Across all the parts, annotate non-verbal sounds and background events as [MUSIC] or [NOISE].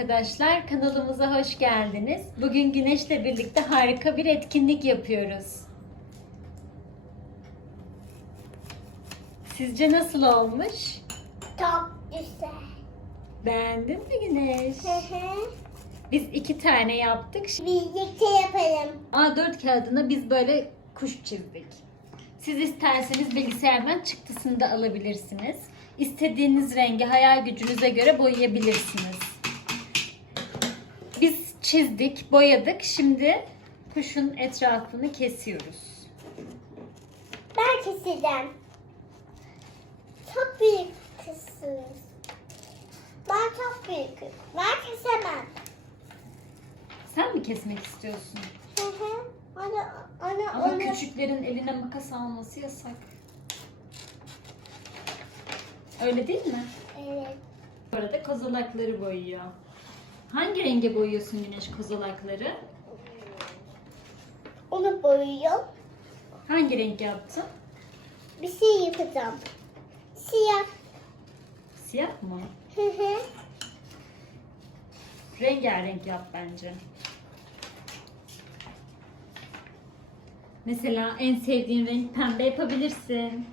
arkadaşlar. Kanalımıza hoş geldiniz. Bugün Güneş'le birlikte harika bir etkinlik yapıyoruz. Sizce nasıl olmuş? Çok güzel. Beğendin mi Güneş? Hı hı. Biz iki tane yaptık. Birlikte yapalım. A4 kağıdına biz böyle kuş çizdik. Siz isterseniz bilgisayardan çıktısını da alabilirsiniz. İstediğiniz rengi hayal gücünüze göre boyayabilirsiniz. Biz çizdik, boyadık. Şimdi kuşun etrafını kesiyoruz. Ben keseceğim. Çok büyük kızsınız. Ben çok büyüküm. Ben kesemem. Sen mi kesmek istiyorsun? Hı hı. Onu, onu, Ama onu. küçüklerin eline makas alması yasak. Öyle değil mi? Evet. Bu arada kozalakları boyuyor. Hangi renge boyuyorsun Güneş kozalakları? Onu boyuyorum. Hangi renk yaptın? Bir şey yapacağım. Siyah. Siyah mı? Hı hı. Rengarenk yap bence. Mesela en sevdiğin renk pembe yapabilirsin.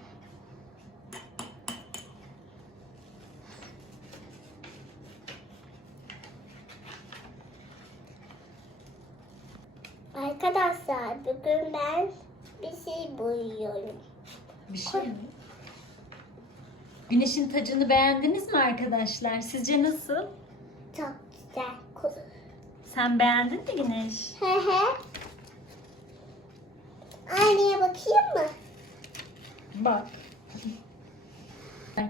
Arkadaşlar bugün ben bir şey boyuyorum. Bir şey mi? Güneşin tacını beğendiniz mi arkadaşlar? Sizce nasıl? Çok güzel. Sen beğendin mi Güneş? Hı hı. Aynaya bakayım mı? Bak.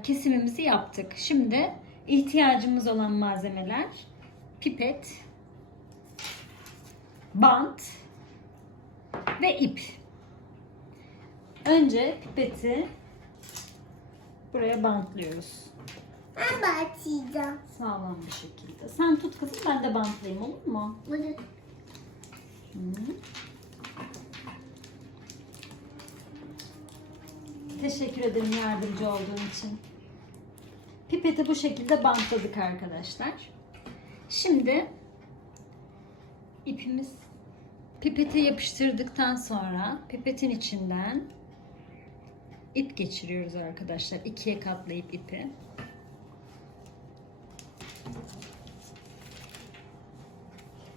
Kesimimizi yaptık. Şimdi ihtiyacımız olan malzemeler pipet, bant ve ip. Önce pipeti buraya bantlıyoruz. Ben başlayacağım. Sağlam bir şekilde. Sen tut kızım ben de bantlayayım olur mu? Hı. Teşekkür ederim yardımcı olduğun için. Pipeti bu şekilde bantladık arkadaşlar. Şimdi ipimiz pipete yapıştırdıktan sonra pipetin içinden ip geçiriyoruz arkadaşlar. İkiye katlayıp ipi.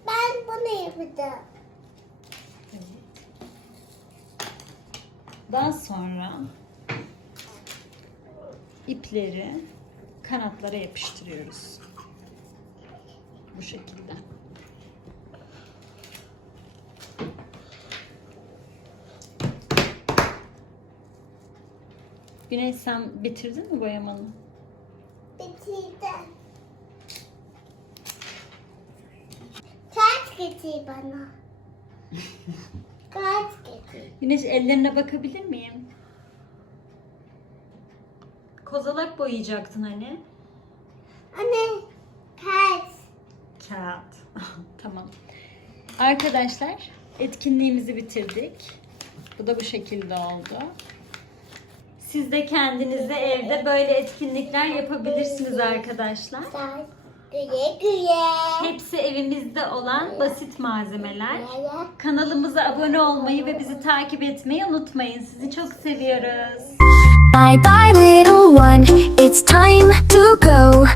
Ben bunu yapacağım. Daha sonra ipleri kanatlara yapıştırıyoruz. Bu şekilde. Güney sen bitirdin mi boyamanı? Bitirdim. Kaç getir bana. Kaç getir. Güneş ellerine bakabilir miyim? Kozalak boyayacaktın hani. Anne kaç. Kağıt. [LAUGHS] tamam. Arkadaşlar etkinliğimizi bitirdik. Bu da bu şekilde oldu. Siz de kendinizde evde böyle etkinlikler yapabilirsiniz arkadaşlar. Güle güle. Hepsi evimizde olan basit malzemeler. Kanalımıza abone olmayı ve bizi takip etmeyi unutmayın. Sizi çok seviyoruz. Bye bye little one, it's time to go.